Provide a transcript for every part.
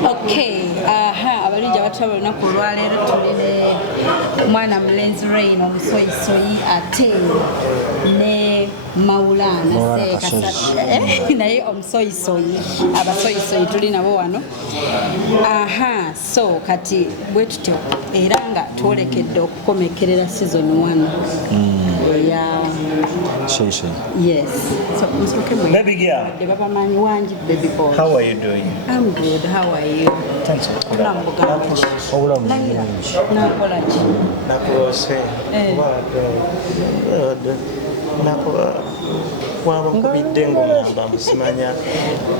Okay, abalija batwala olunaku olwaleero tulire Maulana and Reign SOYI SOYI ate ne Maulana naye SOYI SOYI SOYI SOYI tuli nabo wano. So kati bwe tutyo era nga twolekedde okukomekerera season 1. Yeah. SOYI SOYI. Yes. So baby girl. Baby boy. How are you doing? I'm good. How are you? Thanks.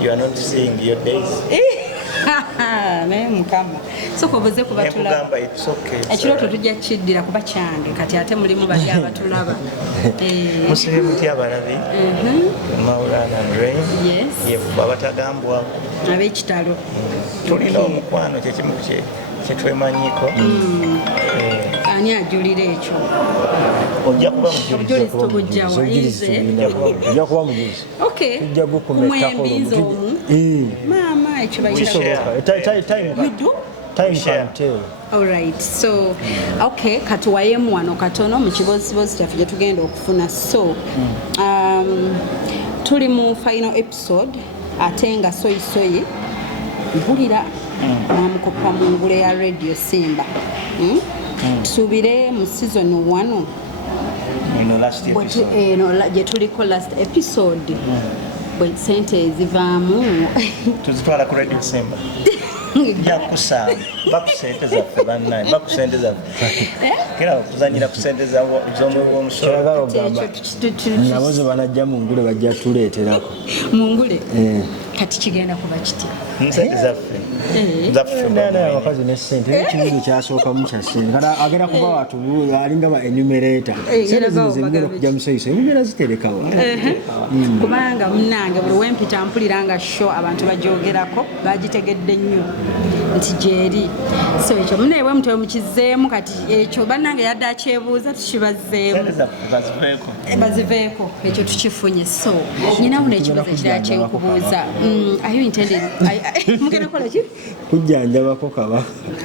You are not seeing your days. So koboze kubatula. It's okay. Ekiro tujja kiddira kuba kyange kati ate mulimu bali abatulaba. Muslimu tyabalabi. Maulana and Reign. Yes. Ye babatagambwa. Ab'ekitalo. Tulina omukwano kyekimu kyetwemanyiko. Ani ajulira ekyo? Ojja kuba obujulizi tobujjawa ize. Ojja kuba mujulizi. Okay. Tujja gukomettako Mama ekyo bayita. You do? Time can tell. All right. So okay, katuwayemu wano katono mu kibozibozi kyaffe gye tugenda okufuna. So tuli mu final episode ate nga SOYI SOYI mpulira mwamukopa mu ngule ya Radio Simba. Tusubire mu season 1. last episode. Gye tuliko last episode. Bwe sente ezivaamu tuzitwala ku Radio Simba. Yakusanga bakusente zaffe bannange bakusente zaffe kera kuzanyira ku sente z'omusolo nabo ze banajja mu ngule bajja tuleeterako mu ngule kati kigenda kuba kiti sente zaffe abakazi ne sente ekibuzo kyasookamu kya sente kata agenda kuba watu alinga ba enumerator sente zino zengera okujja mu SOYI SOYI mugenda ziterekawo kubanga munnange buli wempita mpulira nga show abantu bajoogerako bagitegedde nnyo nti gyeri. So ekyo muneebwe mutwe mukizeemu kati ekyo bannange yadde akyebuuza tukibazeemu baziveeko ekyo tukifunye. So nyinamu n'ekibuzo ekirala kyenkubuuza. Are you intending mugenda kola ki? Kujjanjabako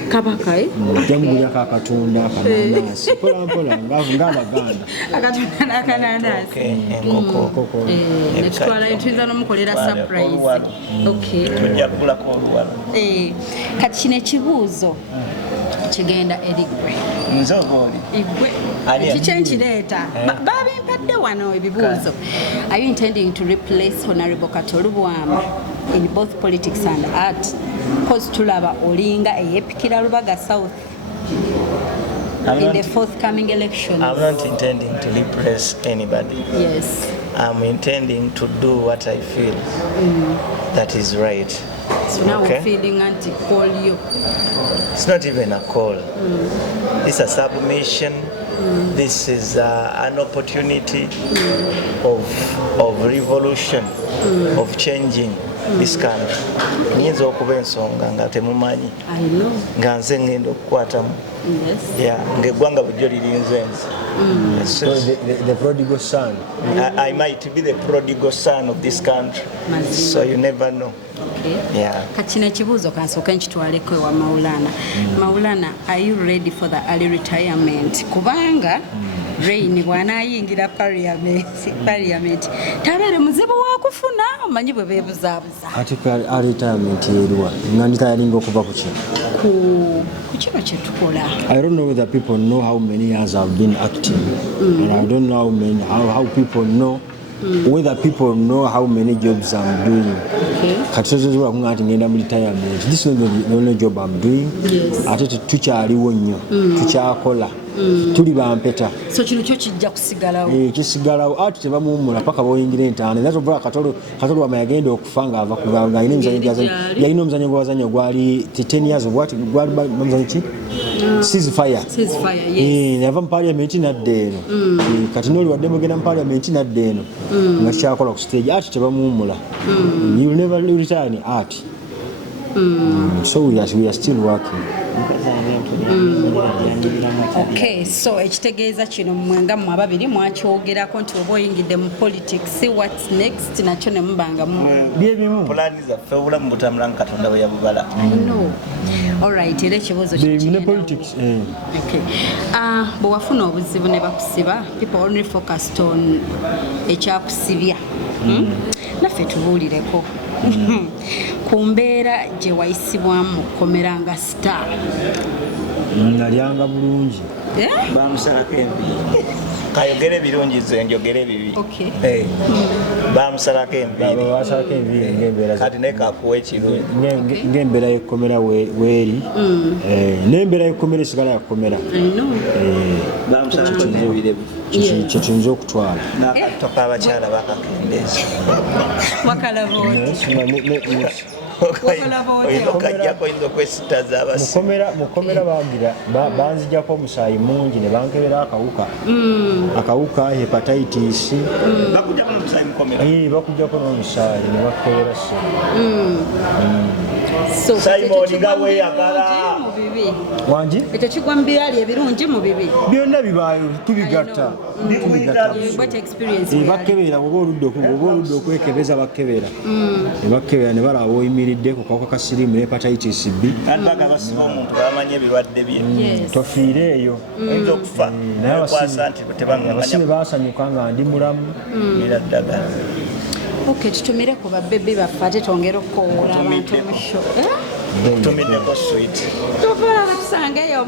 kabaka jamugulya kakatunda akananasi mpolampola ng'abaganda akatunda n'akananasi netutwala tuyinza n'omukolera surprise. Okay. tujja kugulako oluwalo. Kati kino ekibuuzo kigenda erigwe nze ogooli igwe kikyenkireeta babimpadde wano ebibuuzo. Are you intending to replace Honorable Katolu Bwama in both politics and art? Because tulaba olinga eyepikira Lubaga South in the forthcoming elections. I'm not intending to replace anybody. Yes. I'm intending to do what I feel that is right. So now we're feeling anti-call you. It's not even a call. It's a submission. This is an opportunity of revolution, of changing this country. Nyinza okuba ensonga nga temumanyi nga nze ngenda okukwatamu ng'eggwanga bujjo lirinze nze. So the prodigal son. I might be the prodigal son of this country. So you never know. Kati n'ekibuuzo kansooka nkitwaleko ewa Maulana. Maulana, are you ready for the early retirement? Kubanga Reign bw'anaayingira parliament tabeere muzibu wa kufuna omanyi bwe beebuzaabuza. Ati early retirement yerwa nga nditayalinga okuva ku kino ku kino kye tukola. I don't know whether people know how many years I've been acting and I don't know how people know whether people know how many jobs I'm doing. Kati sozola kunga ati ngenda mu retirement. This is the only job I'm doing. Ate tukyaliwo nnyo tukyakola tuli bampeta. So kino kyo kijja kusigalawo. Kisigalawo ati tebamuwummula paka boyingira entaano. That's why Katolo Wama yagenda okufa nga ava kuganga yalina omuzanyo gw'abazanyo gwali 10 years of what gwali omuzanyo ki? Ceasefire. Yava mu parliament nadde eno. Kati n'oli wadde mugenda mu parliament nadde eno nga kyakola ku stage ati tebamuwummula. You will never retire in art. So we are still working. Okay, so ekitegeeza kino mwenga mu ababiri mwakyogerako nti oba oyingidde mu politics, what's next nakyo ne mubanga byebimu pulaani zaffe obulamu butambula nga Katonda bwe yabubala. Alright, era ekibuuzo ne politics. Okay. Bwe wafuna obuzibu ne bakusiba, people only focused on ekyakusibya. Naffe tubuulireko ku mbeera gye wayisibwamu komera nga star. Nalyanga bulungi. Bamusalako enviiri. Kayogere ebirungi nze njogere ebibi. Okay. Bamusalako enviiri. Basalako enviiri ng'embeera kati ne kakuwa ekirungi. Ng'embeera y'ekkomera weeri. N'embeera y'ekkomera esigala yakomera. Bamusalako enviiri. Kye tuyinza okutwala. N'akatto k'abakyala bakakendeeza. Wakalaba oti. Okajjako oyinza okwesitaza abasi. Mukomera banzijjako omusaayi mungi ne bankebera akawuka hepatitis. Bakujjako n'omusaayi mukomera. Bakujjako n'omusaayi ne bakebera so Simon gaweyagala. wangi ekyo kigwa mu byali ebirungi mu bibi byonna bibaayo tubigatta bakebera oba oludde okwekebeza bakebera ne balaba oyimiridde ku kawuka ka siriimu ne hepatitis B tofiireeyo abasibe baasanyuka nga ndi mulamu. Okay, tutumire ku babebe baffe ate twongere okukoola abantu mu show. Tumiddeko sweet. Tuvala tusangeyo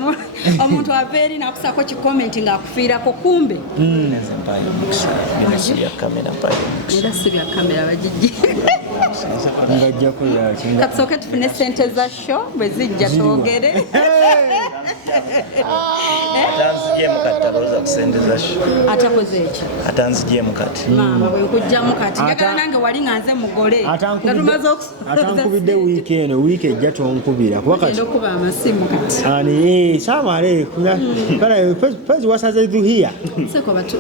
omuntu ava eri nakusako kikomenti ng'akufiirako kumbe. Era si bya kamera bagijji. Katusooke tufune ssente za show bwe zijja twogere. Atanzigyemu kati talowooza ku ssente za show. Atakoze eki? Atanzigyemu kati. Maama bwe nkujjamu kati. Njagala nange wali nga nze mugole. Nga tumaze atankubidde wiiki eno wiiki ejja tonkubira kuba kati okuba amasimu kati ani samale pezi wasaze duhiya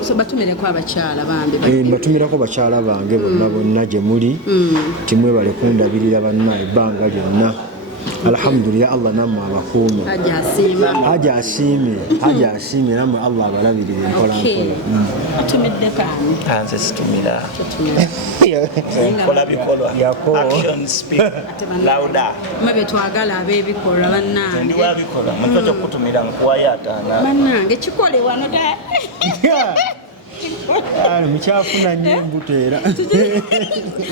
so batumireko abakyala bambi batumirako bakyala bange bonna gye muli timwebale kundabirira banna ebbanga lyonna alhamdulillah Allah nammwe abakuume aja asiime nammwe Allah abalabirire mpola atumidde kaani nze situmira kola bikolwa action speak louder mwe twagala ab'ebikolwa bannange ndi wa bikolwa muntu ajja kukutumira nkuwayo ataana bannange kikole wano da mukyafuna nnyo embuto era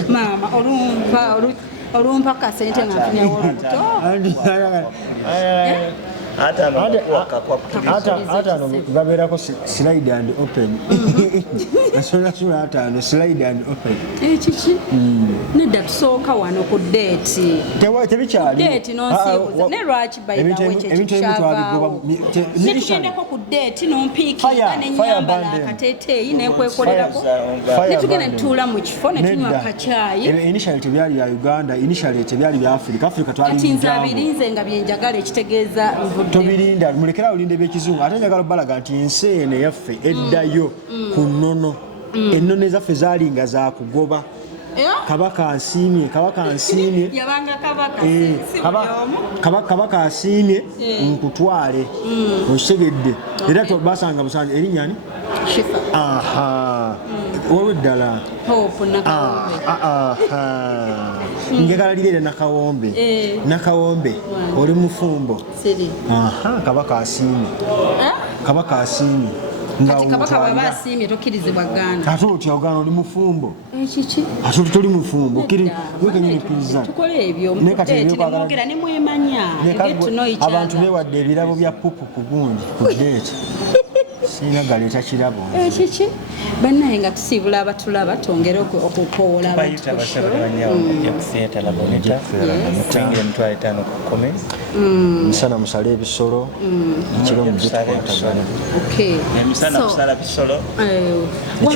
maama olumpa kasente nga nfunyawo olubuto atano babeerako slide and open nasonasula atano slide and open kiki nedda tusooka wano ku deeti deeti nonsiibuza ne lwaki bayibawo ekyekikyavaawo netugendako ku deeti nompiikira nenyambala akateeteeyi nenkwekolerako netugenda netuula mu kifo netunywa akacaayi initially tebyali bya Uganda initially tebyali bya Africa kati nze abirinze nga byenjagala ekitegeeza tobirinda mulekera olinde by'ekizungu ate njagala obbalaga nti ensi eno yaffe eddayo ku nnono ennono ezaffe zaalinga za kugoba kabaka ansiimye kabaka asiimye nkutwale okitegedde era basanga busanja erinnyani Shifah wowe ddala njagala lirere nakawombe oli mufumbo kabaka asiimye kati kabaka bw'aba asiimye tokkirizibwa Gganda ate otya Uganda oli mufumbo kiki ate toli mufumbo wekenyinikkiriza tukole ebyo nemwogera nemwemanya abantu beewadde ebirabo bya pupu ku gundi ku deeti siina galeeta kirabo kiki bannaye nga tusiibula abatulaba twongere okukoola abantu musana musale ebisolo ekiro mubitukwatagana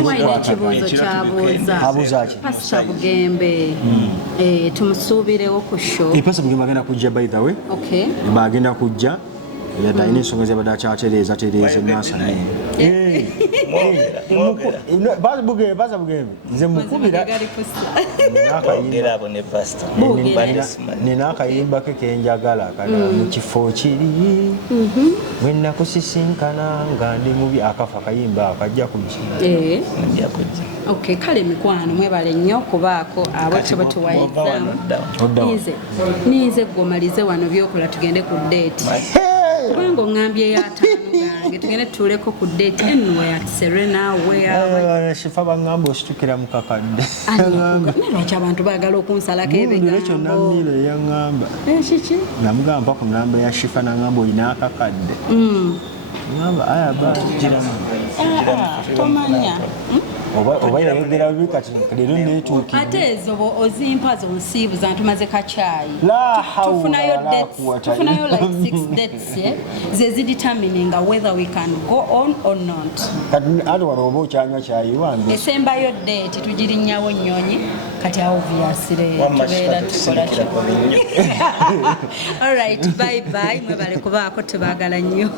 waliwo ekibuuzo kyabuuza pasita Bugembe tumusuubirewo ku show pasita Bugembe agenda kujja by the way bagenda kujja yadde alina ensonga zebadde akyatereeza naasane baza bugembe nze mukubira nina akayimba ke kenjagala mu kifo kiri bwe nakusisinkana nga ndi mubi akafa akayimba akajja kujja okay kale mikwano mwebale nnyo kubaako abo kye batuwayizaamu niize gomalize wano byokola tugende ku date kubanga oŋŋambye ey'ataano gange tugende tutuuleko ku date anywhere at Serena where Shifah baŋŋamba ositukira mu kakadde lwaki abantu baagala okunsalako ebigambo yaŋŋamba kiki namugamba ku namba ya Shifah naŋŋamba olina akakadde ŋŋamba ayaba tomanya oba yayogera bibi kati leero neetuukire ate ezo ozimpa zonsiibuza ntumaze kacyayi tufunayo like 6 dates ze zidetermininga whether we can go on or not kati ate wano oba okyanywa kyayi wange esembayo date tugirinnyawo nnyonyi kati obviously tubeera tukola alright bye bye mwebale kubaako tubaagala nnyo